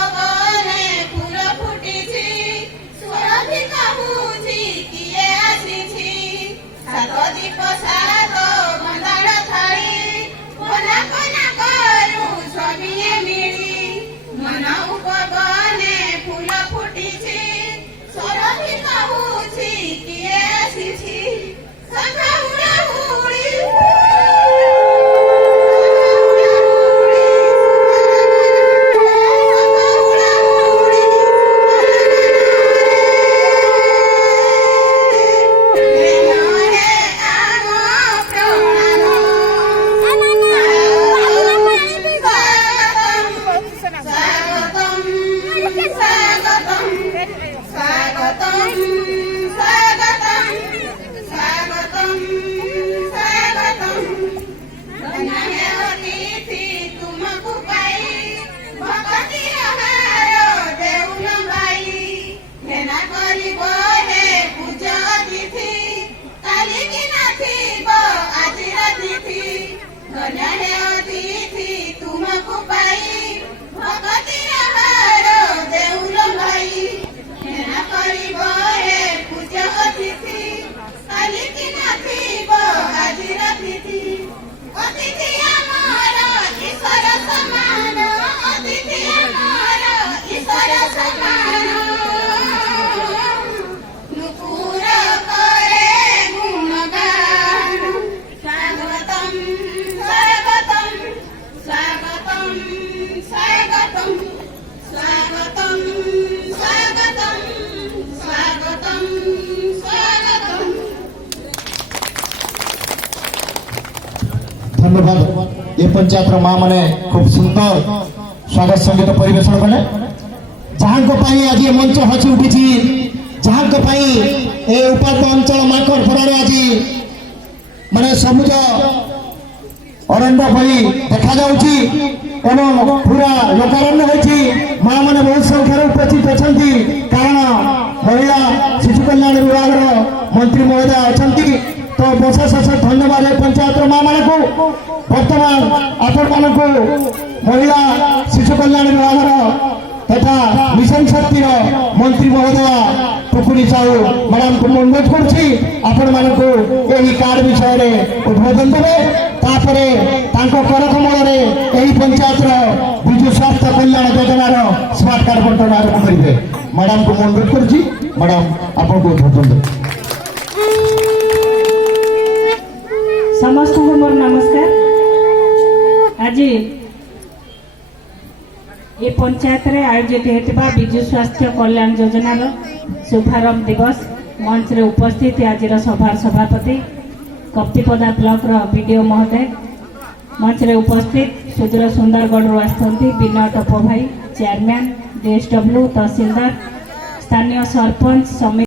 उपवने फूल फुटिछि सुरभि कहुछि किए आसिछि सात दीप सात बंदाण थाली कोना कोना करू स्वामीए मिली मन उपवने फूल फुटिछि सुरभि कहुछि किए आसिछि शंख हुलाहुली धन्यवाद। ये पंचायत माँ मैंने खूब सुंदर स्वागत संगीत परिवेशन कले जहाँ आज ये मंच हसी उठी जहाँ उपात अंचल माकर फरार आज माने सबुज अरण्य भई देखा जाउची एवं पूरा लोकारण्य होती माँ मैंने बहुत संख्यार उपस्थित अच्छा कारण महिला शिशु कल्याण विभाग मंत्री महोदय अच्छा तो विशेष धन्यवाद पंचायत माँ मान को बर्तमान आपण मान महिला शिशु कल्याण विभाग तथा मिशन शक्ति मंत्री महोदय टुकुनी साहू मैडम को अनुरोध कर कार्ड विषय उद्बोधन देवे कर कमल पंचायत विजु स्वास्थ्य कल्याण योजनार स्मार्ट कार्ड बंटन आरंभ करेंगे मैडम को अनुरोध कर मैडम आपको उद्बोधन देवे। समस्त को मोर नमस्कार। आज ये पंचायत रे आयोजित होता विजु स्वास्थ्य कल्याण योजनार शुभारंभ दिवस मंच रे उपस्थित आज सभार सभापति कप्तिपदा ब्लॉक बीडीओ महोदय मंच रे उपस्थित सुदूर सुंदरगढ़ आसती विनय टप भाई चेयरमैन डीएसडब्ल्यू तहसीलदार स्थानीय सरपंच समिति